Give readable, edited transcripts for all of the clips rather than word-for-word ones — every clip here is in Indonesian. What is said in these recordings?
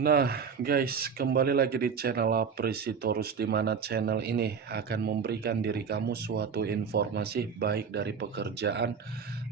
Nah, guys, kembali lagi di channel Apresitorus, di mana channel ini akan memberikan diri kamu suatu informasi baik dari pekerjaan,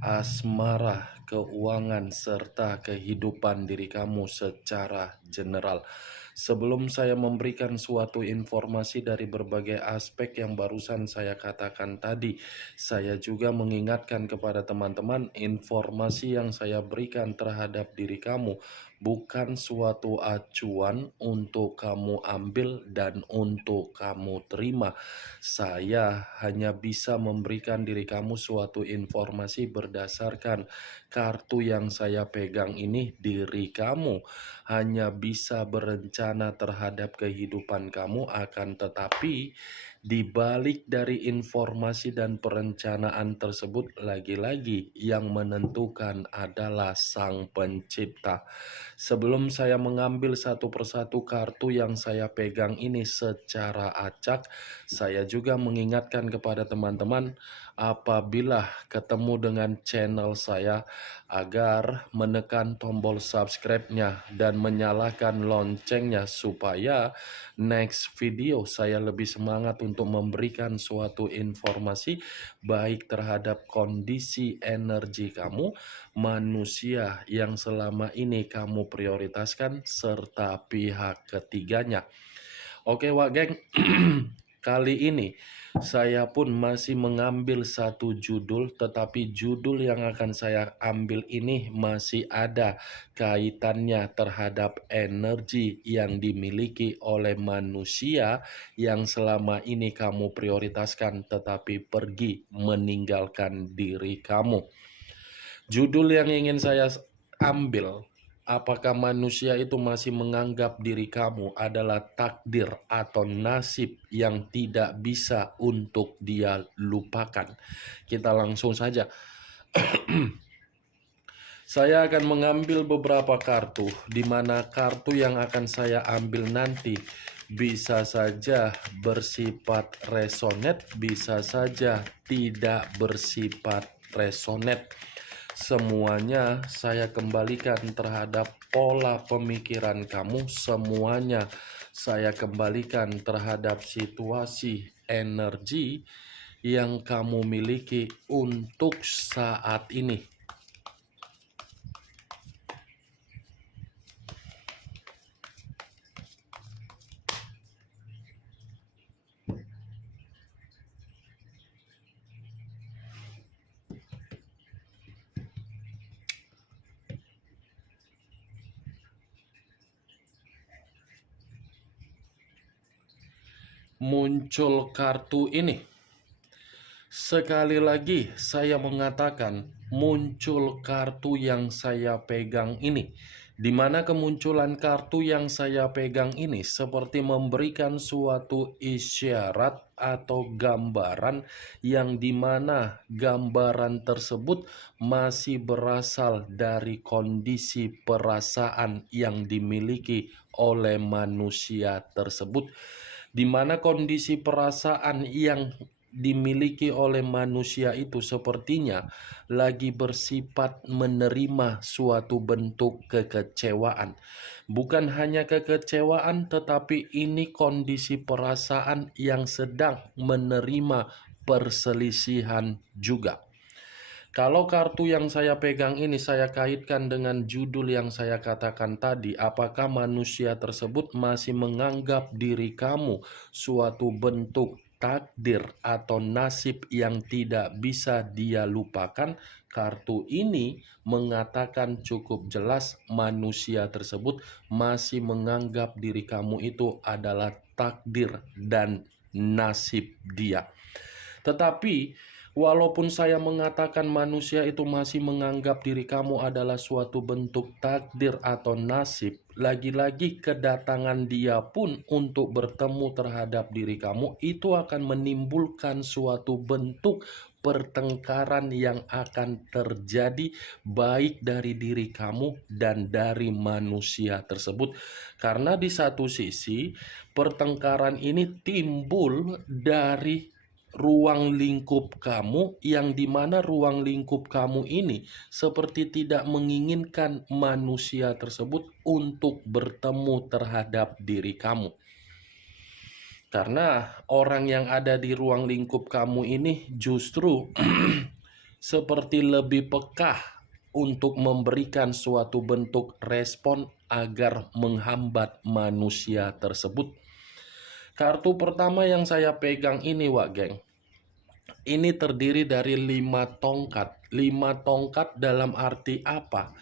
asmara, keuangan, serta kehidupan diri kamu secara general. Sebelum saya memberikan suatu informasi dari berbagai aspek yang barusan saya katakan tadi, saya juga mengingatkan kepada teman-teman, informasi yang saya berikan terhadap diri kamu bukan suatu acuan untuk kamu ambil dan untuk kamu terima. Saya hanya bisa memberikan diri kamu suatu informasi berdasarkan kartu yang saya pegang ini. Diri kamu hanya bisa berencana terhadap kehidupan kamu, akan tetapi di balik dari informasi dan perencanaan tersebut, lagi-lagi yang menentukan adalah Sang Pencipta. Sebelum saya mengambil satu persatu kartu yang saya pegang ini secara acak, saya juga mengingatkan kepada teman-teman apabila ketemu dengan channel saya agar menekan tombol subscribe-nya dan menyalakan loncengnya supaya next video saya lebih semangat untuk memberikan suatu informasi baik terhadap kondisi energi kamu, manusia yang selama ini kamu prioritaskan, serta pihak ketiganya. Oke, Wak Geng, kali ini saya pun masih mengambil satu judul, tetapi judul yang akan saya ambil ini masih ada kaitannya terhadap energi yang dimiliki oleh manusia yang selama ini kamu prioritaskan, tetapi pergi meninggalkan diri kamu. Judul yang ingin saya ambil, apakah manusia itu masih menganggap diri kamu adalah takdir atau nasib yang tidak bisa untuk dia lupakan? Kita langsung saja. Saya akan mengambil beberapa kartu, di mana kartu yang akan saya ambil nanti bisa saja bersifat resonate, bisa saja tidak bersifat resonate. Semuanya saya kembalikan terhadap pola pemikiran kamu, semuanya saya kembalikan terhadap situasi energi yang kamu miliki untuk saat ini. Muncul kartu ini. Sekali lagi saya mengatakan muncul kartu yang saya pegang ini, di mana kemunculan kartu yang saya pegang ini seperti memberikan suatu isyarat atau gambaran yang dimana gambaran tersebut masih berasal dari kondisi perasaan yang dimiliki oleh manusia tersebut, di mana kondisi perasaan yang dimiliki oleh manusia itu sepertinya lagi bersifat menerima suatu bentuk kekecewaan. Bukan hanya kekecewaan, tetapi ini kondisi perasaan yang sedang menerima perselisihan juga. Kalau kartu yang saya pegang ini saya kaitkan dengan judul yang saya katakan tadi, apakah manusia tersebut masih menganggap diri kamu suatu bentuk takdir atau nasib yang tidak bisa dia lupakan? Kartu ini mengatakan cukup jelas manusia tersebut masih menganggap diri kamu itu adalah takdir dan nasib dia. Tetapi walaupun saya mengatakan manusia itu masih menganggap diri kamu adalah suatu bentuk takdir atau nasib, lagi-lagi kedatangan dia pun untuk bertemu terhadap diri kamu itu akan menimbulkan suatu bentuk pertengkaran yang akan terjadi baik dari diri kamu dan dari manusia tersebut. Karena di satu sisi pertengkaran ini timbul dari ruang lingkup kamu, yang dimana ruang lingkup kamu ini seperti tidak menginginkan manusia tersebut untuk bertemu terhadap diri kamu. Karena orang yang ada di ruang lingkup kamu ini justru seperti lebih peka untuk memberikan suatu bentuk respon agar menghambat manusia tersebut. Kartu pertama yang saya pegang ini, Wak Geng, ini terdiri dari 5 tongkat. 5 tongkat dalam arti apa?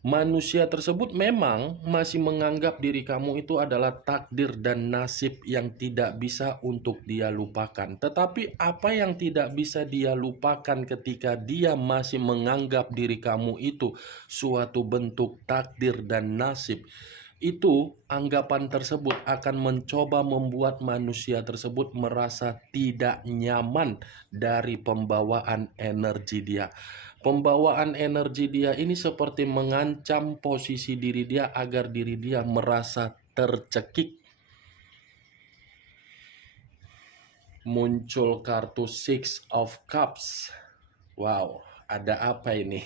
Manusia tersebut memang masih menganggap diri kamu itu adalah takdir dan nasib yang tidak bisa untuk dia lupakan. Tetapi apa yang tidak bisa dia lupakan ketika dia masih menganggap diri kamu itu suatu bentuk takdir dan nasib, itu anggapan tersebut akan mencoba membuat manusia tersebut merasa tidak nyaman dari pembawaan energi dia. Pembawaan energi dia ini seperti mengancam posisi diri dia agar diri dia merasa tercekik. Muncul kartu Six of Cups. Wow, ada apa ini?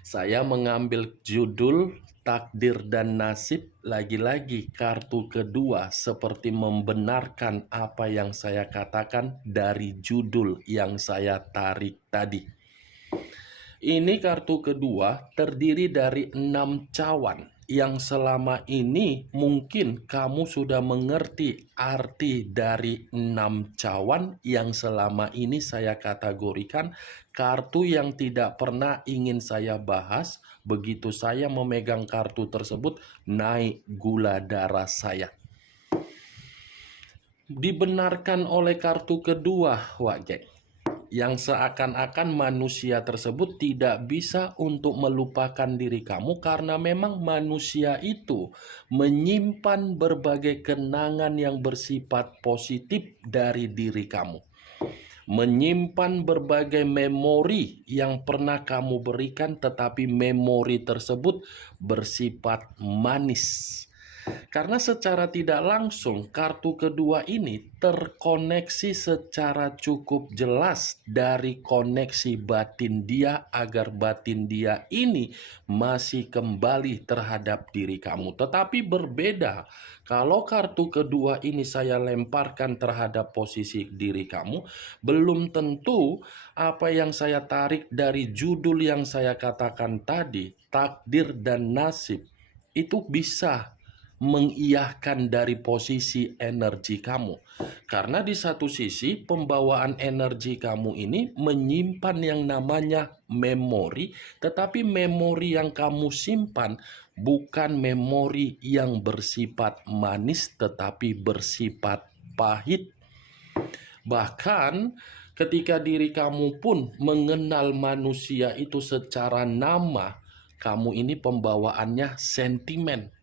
Saya mengambil judul takdir dan nasib, lagi-lagi kartu kedua seperti membenarkan apa yang saya katakan dari judul yang saya tarik tadi. Ini kartu kedua terdiri dari 6 cawan yang selama ini mungkin kamu sudah mengerti arti dari 6 cawan yang selama ini saya kategorikan kartu yang tidak pernah ingin saya bahas. Begitu saya memegang kartu tersebut, naik gula darah saya. Dibenarkan oleh kartu kedua, Wak Geng, yang seakan-akan manusia tersebut tidak bisa untuk melupakan diri kamu karena memang manusia itu menyimpan berbagai kenangan yang bersifat positif dari diri kamu. Menyimpan berbagai memori yang pernah kamu berikan, tetapi memori tersebut bersifat manis. Karena secara tidak langsung kartu kedua ini terkoneksi secara cukup jelas dari koneksi batin dia agar batin dia ini masih kembali terhadap diri kamu. Tetapi berbeda kalau kartu kedua ini saya lemparkan terhadap posisi diri kamu, belum tentu apa yang saya tarik dari judul yang saya katakan tadi, takdir dan nasib, itu bisa mengiyahkan dari posisi energi kamu. Karena di satu sisi pembawaan energi kamu ini menyimpan yang namanya memori, tetapi memori yang kamu simpan bukan memori yang bersifat manis tetapi bersifat pahit. Bahkan ketika diri kamu pun mengenal manusia itu secara nama, kamu ini pembawaannya sentimen.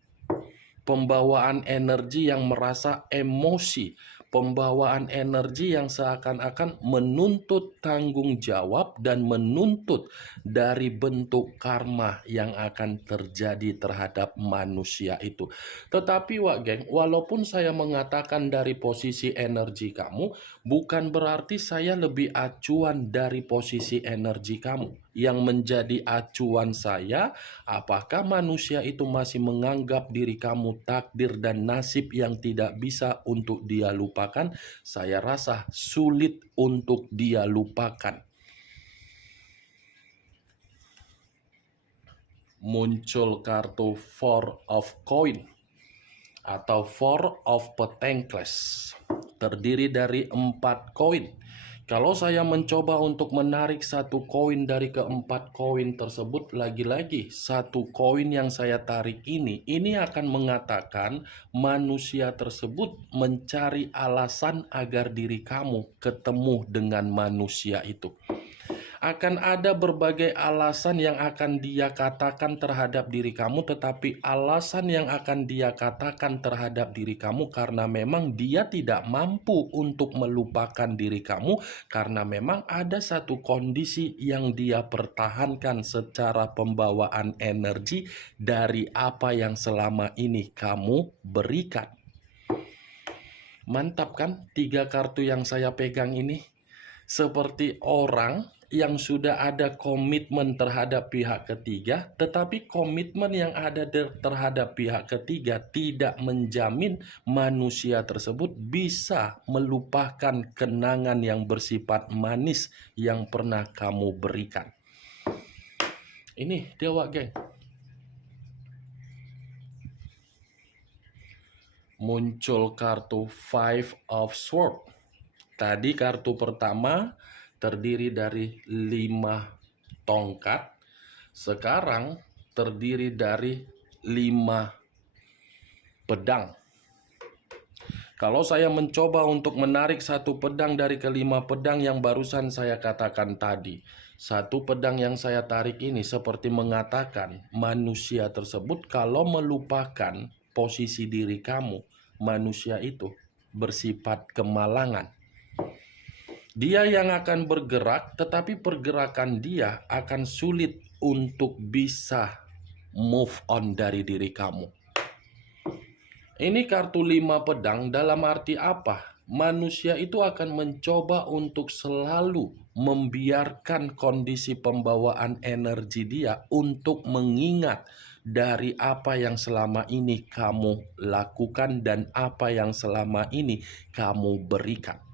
Pembawaan energi yang merasa emosi, pembawaan energi yang seakan-akan menuntut tanggung jawab dan menuntut dari bentuk karma yang akan terjadi terhadap manusia itu. Tetapi Wak Geng, walaupun saya mengatakan dari posisi energi kamu, bukan berarti saya lebih acuan dari posisi energi kamu. Yang menjadi acuan saya, apakah manusia itu masih menganggap diri kamu takdir dan nasib yang tidak bisa untuk dia lupakan? Saya rasa sulit untuk dia lupakan. Muncul kartu Four of Coin atau Four of Pentacles, terdiri dari 4 koin. Kalau saya mencoba untuk menarik satu koin dari keempat koin tersebut, lagi-lagi satu koin yang saya tarik ini akan mengatakan manusia tersebut mencari alasan agar diri kamu ketemu dengan manusia itu. Akan ada berbagai alasan yang akan dia katakan terhadap diri kamu, tetapi alasan yang akan dia katakan terhadap diri kamu karena memang dia tidak mampu untuk melupakan diri kamu, karena memang ada satu kondisi yang dia pertahankan secara pembawaan energi dari apa yang selama ini kamu berikan. Mantap kan 3 kartu yang saya pegang ini? seperti orang yang sudah ada komitmen terhadap pihak ketiga, tetapi komitmen yang ada terhadap pihak ketiga tidak menjamin manusia tersebut bisa melupakan kenangan yang bersifat manis yang pernah kamu berikan. Ini dewa, geng. Muncul kartu Five of Swords. Tadi kartu pertama terdiri dari 5 tongkat. Sekarang terdiri dari 5 pedang. Kalau saya mencoba untuk menarik satu pedang dari kelima pedang yang barusan saya katakan tadi, satu pedang yang saya tarik ini seperti mengatakan manusia tersebut kalau melupakan posisi diri kamu, manusia itu bersifat kemalangan. Dia yang akan bergerak, tetapi pergerakan dia akan sulit untuk bisa move on dari diri kamu. Ini kartu 5 pedang dalam arti apa? Manusia itu akan mencoba untuk selalu membiarkan kondisi pembawaan energi dia untuk mengingat dari apa yang selama ini kamu lakukan dan apa yang selama ini kamu berikan.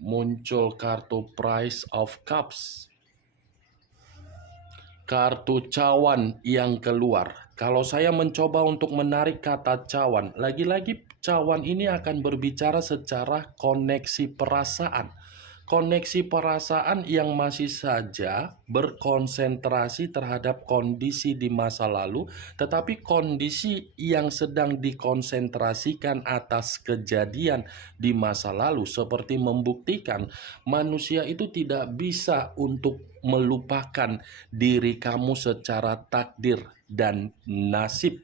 Muncul kartu Price of Cups. Kartu cawan yang keluar. Kalau saya mencoba untuk menarik kata cawan, lagi-lagi cawan ini akan berbicara secara koneksi perasaan. Koneksi perasaan yang masih saja berkonsentrasi terhadap kondisi di masa lalu, tetapi kondisi yang sedang dikonsentrasikan atas kejadian di masa lalu, seperti membuktikan manusia itu tidak bisa untuk melupakan diri kamu secara takdir dan nasib.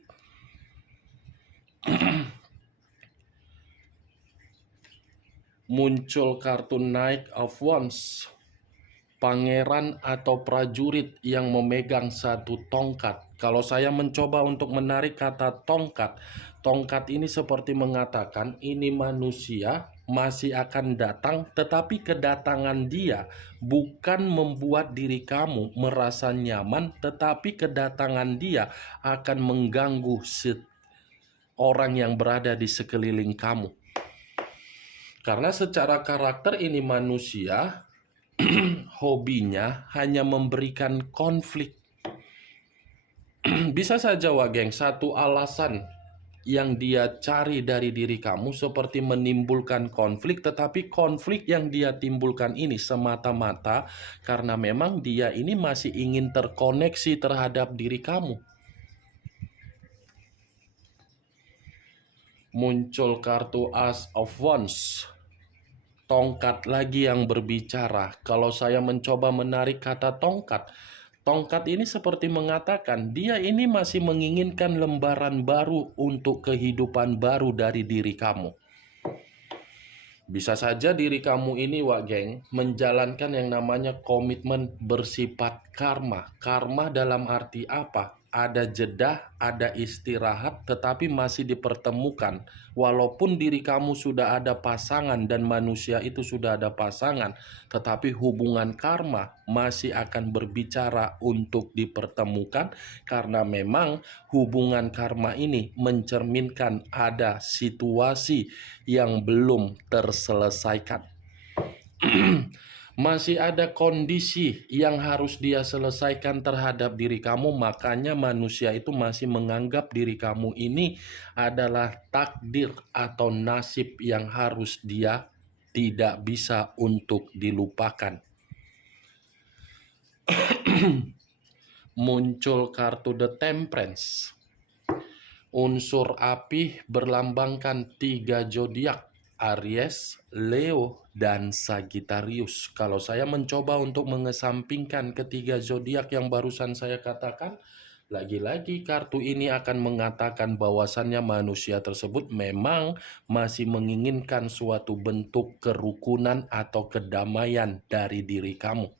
Muncul kartu Knight of Wands, pangeran atau prajurit yang memegang satu tongkat. Kalau saya mencoba untuk menarik kata tongkat, tongkat ini seperti mengatakan ini manusia masih akan datang, tetapi kedatangan dia bukan membuat diri kamu merasa nyaman, tetapi kedatangan dia akan mengganggu orang yang berada di sekeliling kamu. Karena secara karakter ini manusia hobinya hanya memberikan konflik. Bisa saja, geng, satu alasan yang dia cari dari diri kamu seperti menimbulkan konflik, tetapi konflik yang dia timbulkan ini semata-mata karena memang dia ini masih ingin terkoneksi terhadap diri kamu. Muncul kartu Ace of Wands, tongkat lagi yang berbicara. Kalau saya mencoba menarik kata tongkat, tongkat ini seperti mengatakan dia ini masih menginginkan lembaran baru untuk kehidupan baru dari diri kamu. Bisa saja diri kamu ini, geng, menjalankan yang namanya komitmen bersifat karma. Karma dalam arti apa? Ada jeda, ada istirahat, tetapi masih dipertemukan. Walaupun diri kamu sudah ada pasangan dan manusia itu sudah ada pasangan, tetapi hubungan karma masih akan berbicara untuk dipertemukan karena memang hubungan karma ini mencerminkan ada situasi yang belum terselesaikan. Masih ada kondisi yang harus dia selesaikan terhadap diri kamu, makanya manusia itu masih menganggap diri kamu ini adalah takdir atau nasib yang harus dia tidak bisa untuk dilupakan. Muncul kartu The Temperance. Unsur api berlambangkan 3 zodiak, Aries, Leo, dan Sagittarius. Kalau saya mencoba untuk mengesampingkan ketiga zodiak yang barusan saya katakan, lagi-lagi kartu ini akan mengatakan bahwasannya manusia tersebut memang masih menginginkan suatu bentuk kerukunan atau kedamaian dari diri kamu.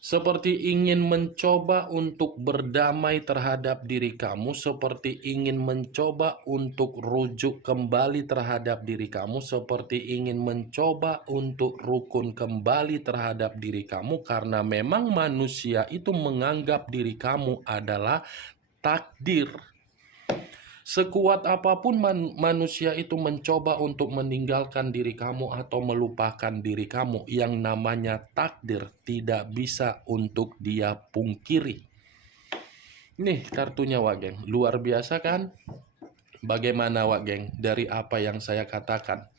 seperti ingin mencoba untuk berdamai terhadap diri kamu, seperti ingin mencoba untuk rujuk kembali terhadap diri kamu, seperti ingin mencoba untuk rukun kembali terhadap diri kamu, karena memang manusia itu menganggap diri kamu adalah takdir. Sekuat apapun manusia itu mencoba untuk meninggalkan diri kamu atau melupakan diri kamu, yang namanya takdir tidak bisa untuk dia pungkiri. Nih kartunya Wak Geng, luar biasa kan? Bagaimana Wak Geng dari apa yang saya katakan?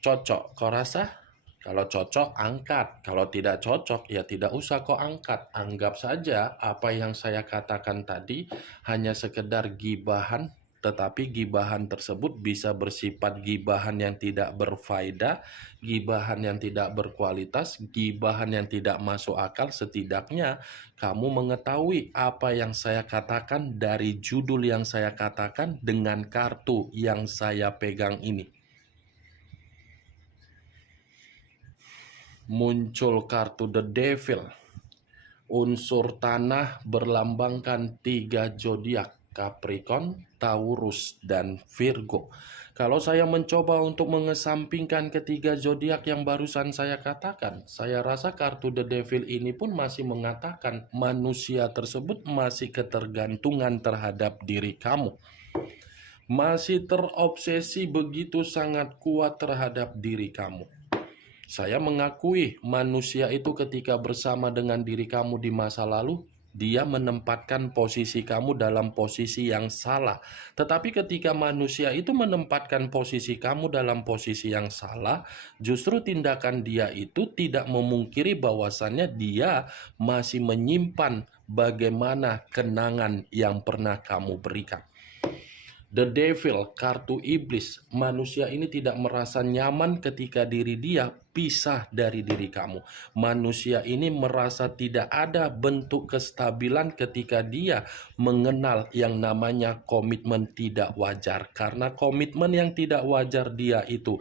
Cocok, kau rasa? Kalau cocok, angkat. Kalau tidak cocok, ya tidak usah kau angkat. Anggap saja apa yang saya katakan tadi hanya sekedar gibahan, tetapi gibahan tersebut bisa bersifat gibahan yang tidak berfaedah, gibahan yang tidak berkualitas, gibahan yang tidak masuk akal. Setidaknya kamu mengetahui apa yang saya katakan dari judul yang saya katakan dengan kartu yang saya pegang ini. Muncul kartu The Devil. Unsur tanah berlambangkan 3 zodiak, Capricorn, Taurus, dan Virgo. Kalau saya mencoba untuk mengesampingkan ketiga zodiak yang barusan saya katakan, saya rasa kartu The Devil ini pun masih mengatakan manusia tersebut masih ketergantungan terhadap diri kamu. Masih terobsesi begitu sangat kuat terhadap diri kamu. Saya mengakui manusia itu ketika bersama dengan diri kamu di masa lalu, dia menempatkan posisi kamu dalam posisi yang salah. Tetapi ketika manusia itu menempatkan posisi kamu dalam posisi yang salah, justru tindakan dia itu tidak memungkiri bahwasannya dia masih menyimpan bagaimana kenangan yang pernah kamu berikan. The Devil, kartu iblis. Manusia ini tidak merasa nyaman ketika diri dia pisah dari diri kamu. Manusia ini merasa tidak ada bentuk kestabilan ketika dia mengenal yang namanya komitmen tidak wajar. Karena komitmen yang tidak wajar dia itu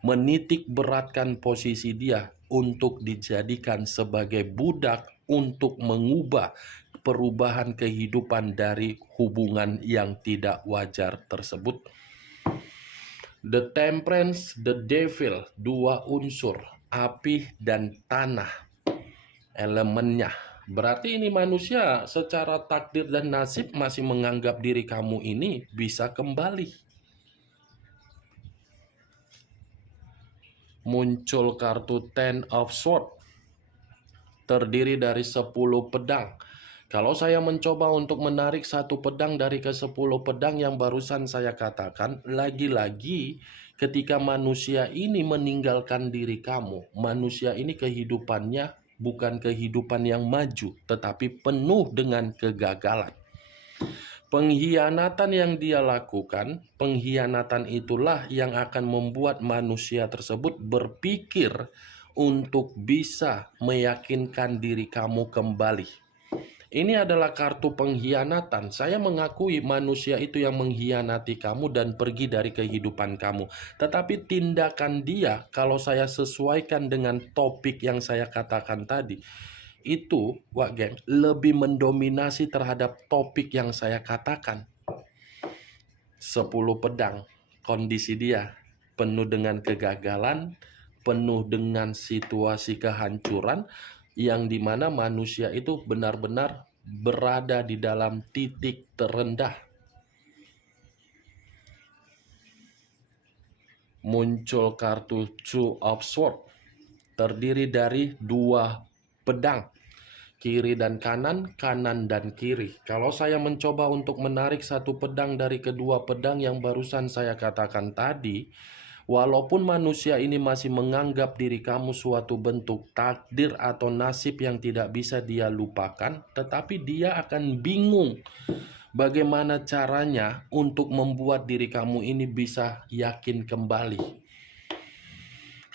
menitik beratkan posisi dia untuk dijadikan sebagai budak untuk mengubah perubahan kehidupan dari hubungan yang tidak wajar tersebut. The Temperance, The Devil, 2 unsur, api dan tanah elemennya. Berarti ini manusia secara takdir dan nasib masih menganggap diri kamu ini bisa kembali. Muncul kartu Ten of Swords, terdiri dari 10 pedang. Kalau saya mencoba untuk menarik satu pedang dari ke-10 pedang yang barusan saya katakan, lagi-lagi ketika manusia ini meninggalkan diri kamu, manusia ini kehidupannya bukan kehidupan yang maju, tetapi penuh dengan kegagalan. Pengkhianatan yang dia lakukan, pengkhianatan itulah yang akan membuat manusia tersebut berpikir untuk bisa meyakinkan diri kamu kembali. Ini adalah kartu pengkhianatan. Saya mengakui manusia itu yang mengkhianati kamu dan pergi dari kehidupan kamu. Tetapi tindakan dia, kalau saya sesuaikan dengan topik yang saya katakan tadi, itu, Wak Geng, lebih mendominasi terhadap topik yang saya katakan. 10 pedang, kondisi dia penuh dengan kegagalan, penuh dengan situasi kehancuran, yang dimana manusia itu benar-benar berada di dalam titik terendah. Muncul kartu Two of Swords, terdiri dari 2 pedang, kiri dan kanan, kanan dan kiri. Kalau saya mencoba untuk menarik satu pedang dari kedua pedang yang barusan saya katakan tadi, walaupun manusia ini masih menganggap diri kamu suatu bentuk takdir atau nasib yang tidak bisa dia lupakan, tetapi dia akan bingung bagaimana caranya untuk membuat diri kamu ini bisa yakin kembali.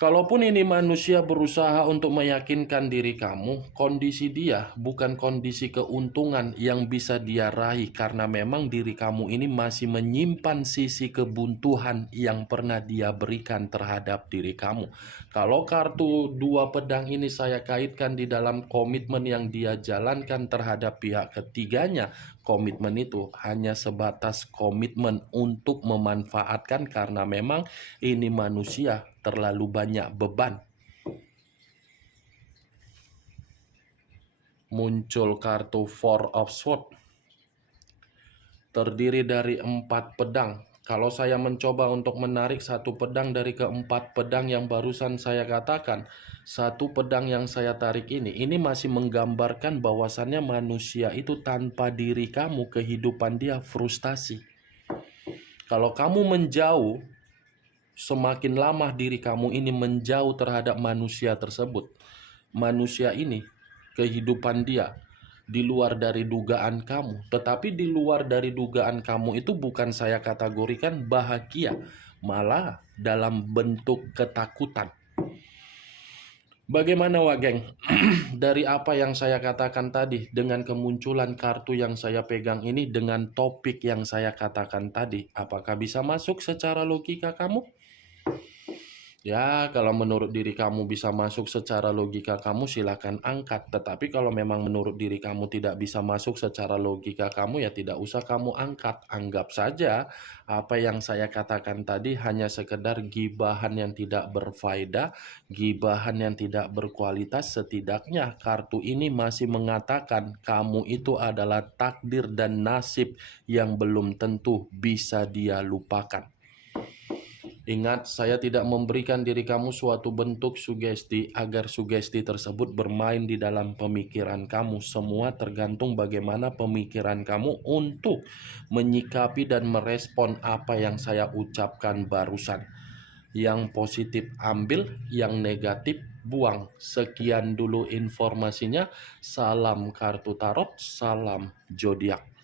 Kalaupun ini manusia berusaha untuk meyakinkan diri kamu, kondisi dia bukan kondisi keuntungan yang bisa dia raih karena memang diri kamu ini masih menyimpan sisi kebuntuan yang pernah dia berikan terhadap diri kamu. Kalau kartu dua pedang ini saya kaitkan di dalam komitmen yang dia jalankan terhadap pihak ketiganya, komitmen itu hanya sebatas komitmen untuk memanfaatkan karena memang ini manusia terlalu banyak beban. Muncul kartu Four of Swords, terdiri dari 4 pedang. Kalau saya mencoba untuk menarik satu pedang dari keempat pedang yang barusan saya katakan, satu pedang yang saya tarik ini masih menggambarkan bahwasannya manusia itu tanpa diri kamu, kehidupan dia frustasi. Kalau kamu menjauh, semakin lama diri kamu ini menjauh terhadap manusia tersebut. Manusia ini, kehidupan dia di luar dari dugaan kamu. Tetapi di luar dari dugaan kamu itu bukan saya kategorikan bahagia, malah dalam bentuk ketakutan. Bagaimana Wageng? Dari apa yang saya katakan tadi, dengan kemunculan kartu yang saya pegang ini, dengan topik yang saya katakan tadi, apakah bisa masuk secara logika kamu? Ya, kalau menurut diri kamu bisa masuk secara logika kamu, silakan angkat. Tetapi kalau memang menurut diri kamu tidak bisa masuk secara logika kamu, ya tidak usah kamu angkat. Anggap saja apa yang saya katakan tadi hanya sekedar gibahan yang tidak berfaedah, gibahan yang tidak berkualitas. Setidaknya kartu ini masih mengatakan kamu itu adalah takdir dan nasib yang belum tentu bisa dia lupakan. Ingat, saya tidak memberikan diri kamu suatu bentuk sugesti agar sugesti tersebut bermain di dalam pemikiran kamu. Semua tergantung bagaimana pemikiran kamu untuk menyikapi dan merespon apa yang saya ucapkan barusan. Yang positif ambil, yang negatif buang. Sekian dulu informasinya. Salam kartu tarot, salam zodiak.